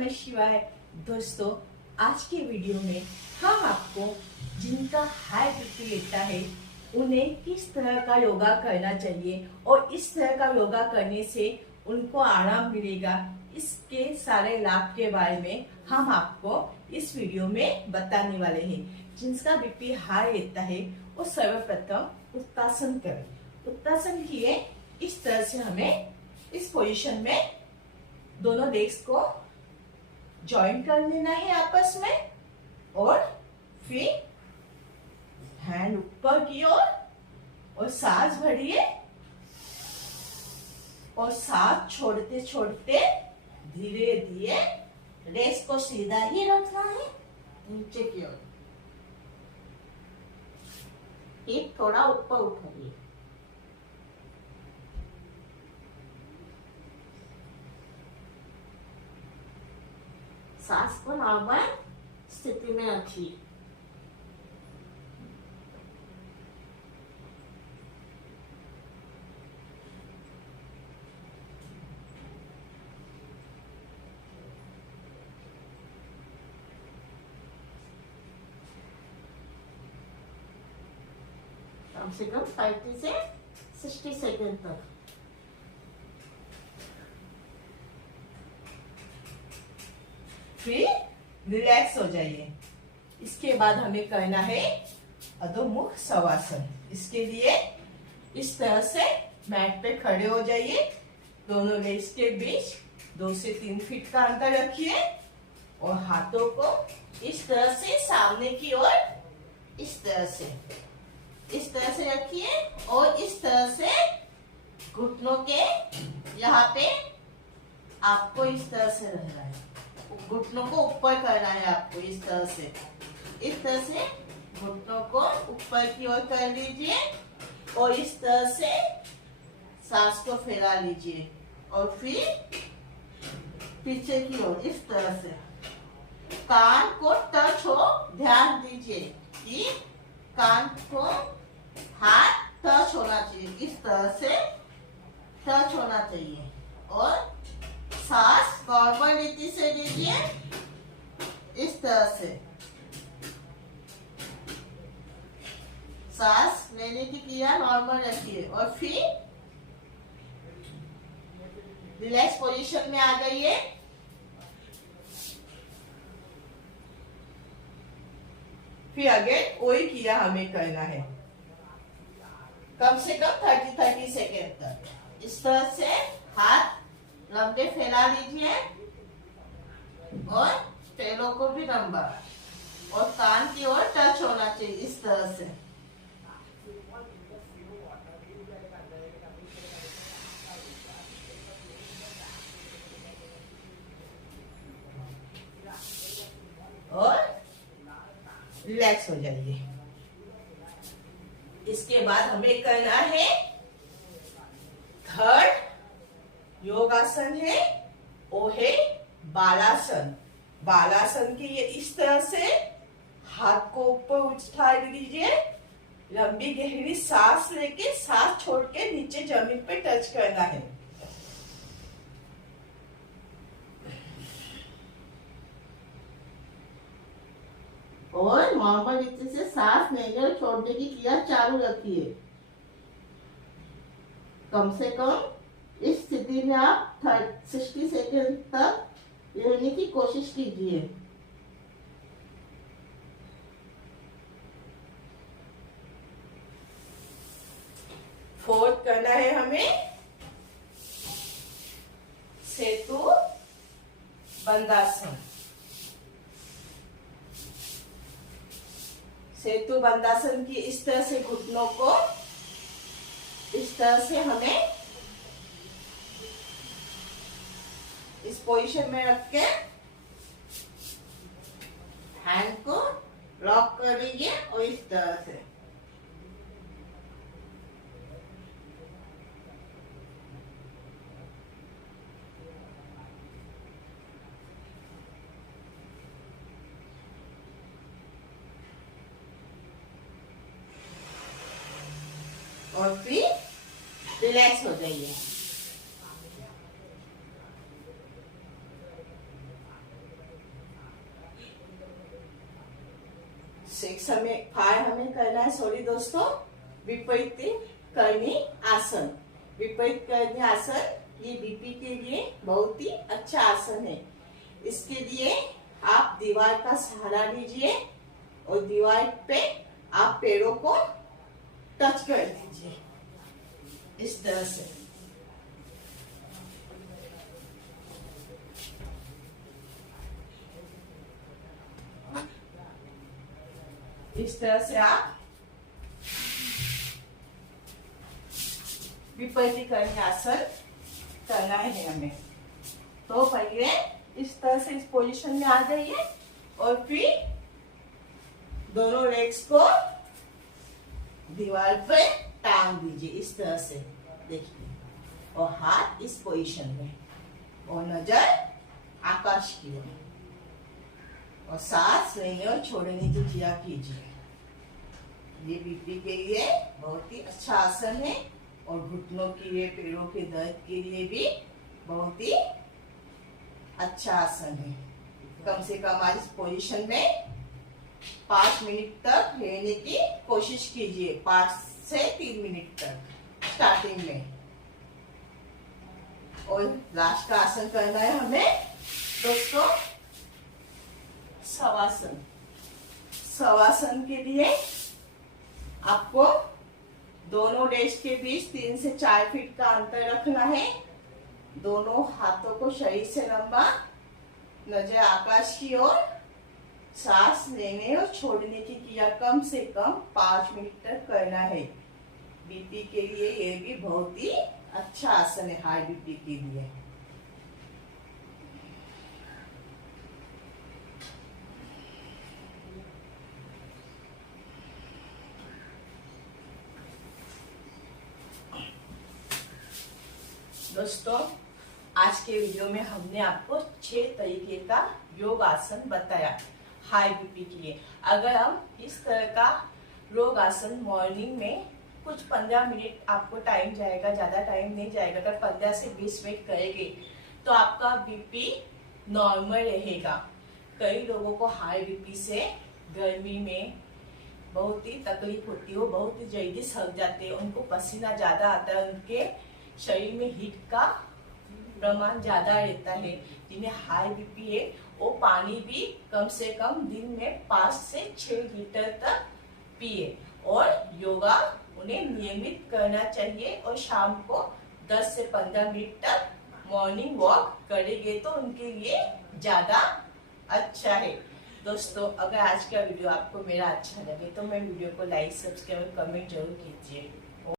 नमः शिवाय। दोस्तों, आज के वीडियो में हम आपको जिनका हाई बीपी रहता है उन्हें किस तरह का योगा करना चाहिए और इस तरह का योगा करने से उनको आराम मिलेगा, इसके सारे लाभ के बारे में हम आपको इस वीडियो में बताने वाले हैं। जिनका बीपी हाई रहता है वो सर्वप्रथम उत्तासन करें। उत्तासन किए इस तरह से हमें इस पोजीशन में दोनों लेग्स को जॉइन कर लेना है आपस में और फिर हैंड ऊपर की ओर और सांस भरिए और सांस छोड़ते छोड़ते धीरे धीरे रेस को सीधा ही रखना है नीचे की ओर। एक थोड़ा ऊपर उठाइए। सांस को नॉर्मल स्थिति में रखिए। कम से कम 50 से 60 सेकंड तक। फिर रिलैक्स हो जाइए। इसके बाद हमें करना है अधोमुख शवासन। इसके लिए इस तरह से मैट पे खड़े हो जाइए। दोनों लेग्स के बीच 2 से 3 फीट का अंतर रखिए और हाथों को इस तरह से सामने की ओर इस तरह से रखिए और इस तरह से घुटनों के यहाँ पे आपको इस तरह से रहना है। घुटनों को ऊपर करना है आपको इस तरह से घुटनों को ऊपर की ओर कर लीजिए और इस तरह से सांस को फैला लीजिए और फिर पीछे की ओर इस तरह से कान को टच हो, ध्यान दीजिए कि कान को हाथ टच होना चाहिए, इस तरह से टच होना चाहिए और सांस नॉर्मल रीति से लीजिए इस तरह से। सांस लेने की क्रिया नॉर्मल रखिए और फिर रिलैक्स पोजीशन में आ जाइए। फिर आगे वही क्रिया हमें करना है कम से कम 30 सेकेंड तक। इस तरह से हाथ लंबे फैला लीजिए और पैरों को भी लंबा और कान की ओर टच होना चाहिए इस तरह से। और रिलैक्स हो जाइए। इसके बाद हमें करना है थर्ड योगासन है, वो है बालासन। बालासन के ये इस तरह से हाथ को ऊपर उठा लीजिए, लंबी गहरी सांस लेके सांस छोड़ के नीचे जमीन पे टच करना है। और नॉर्मल रीति से सांस लेने और छोड़ने की क्रिया चालू रखिए। कम से कम इस स्थिति में आप 60 सेकेंड तक रहने की कोशिश कीजिए। फोर्थ करना है हमें सेतु बंदासन। सेतु बंदासन की इस तरह से घुटनों को इस तरह से हमें इस पोजीशन में रख के हैंड को लॉक कर लीजिए और इस तरह से और फिर रिलैक्स हो जाइए। सिक्स हमें 5 हमें करना है, सॉरी दोस्तों, विपरीत करनी आसन। विपरीत करनी आसन ये बीपी के लिए बहुत ही अच्छा आसन है। इसके लिए आप दीवार का सहारा लीजिए और दीवार पे आप पैरों को टच कर दीजिए इस तरह से। इस तरह से आप विपरीतीकरण आसन करना है हमें। तो पहले इस तरह से इस पोजीशन में आ जाइए और फिर दोनों लेग्स को दीवार पे टांग दीजिए इस तरह से, देखिए, और हाथ इस पोजीशन में और नजर आकाश की ओर, और सांस लेने और छोड़ने की क्रिया कीजिए। ये बीपी के लिए बहुत ही अच्छा आसन है और घुटनों के लिए, पैरों के दर्द के लिए भी बहुत ही अच्छा आसन है। कम से कम आज इस पोजीशन में 5 मिनट तक रहने की कोशिश कीजिए, 5 से 3 मिनट तक स्टार्टिंग में। और लास्ट का आसन करना है हमें दोस्तों शवासन। शवासन के लिए आपको दोनों डेस्क के बीच 3 से 4 फीट का अंतर रखना है। दोनों हाथों को शरीर से लंबा, नजर आकाश की ओर, सांस लेने और छोड़ने की क्रिया कम से कम 5 मिनट तक करना है। बीपी के लिए ये भी बहुत ही अच्छा आसन है, हाई बीपी के लिए। दोस्तों आज के वीडियो में हमने आपको 6 तरीके का योग आसन बताया हाई बीपी के लिए। अगर हम इस तरह का योग आसन मॉर्निंग में कुछ 15 मिनट आपको टाइम जाएगा, ज्यादा टाइम नहीं जाएगा, अगर 15 से 20 मिनट करेंगे तो आपका बीपी नॉर्मल रहेगा। कई लोगों को हाई बीपी से गर्मी में बहुत ही तकलीफ होती है, वो बहुत ही जल्दी सड़ जाते हैं, उनको पसीना ज्यादा आता है, उनके शरीर में हीट का प्रमाण ज्यादा रहता है। जिन्हें हाई बीपी है वो पानी भी कम से कम दिन में 5 से 6 लीटर तक पिए, और योगा उन्हें नियमित करना चाहिए, और शाम को 10 से 15 मिनट तक मॉर्निंग वॉक करेंगे तो उनके लिए ज्यादा अच्छा है। दोस्तों अगर आज का वीडियो आपको मेरा अच्छा लगे तो मैं वीडियो को लाइक, सब्सक्राइब और कमेंट जरूर कीजिए।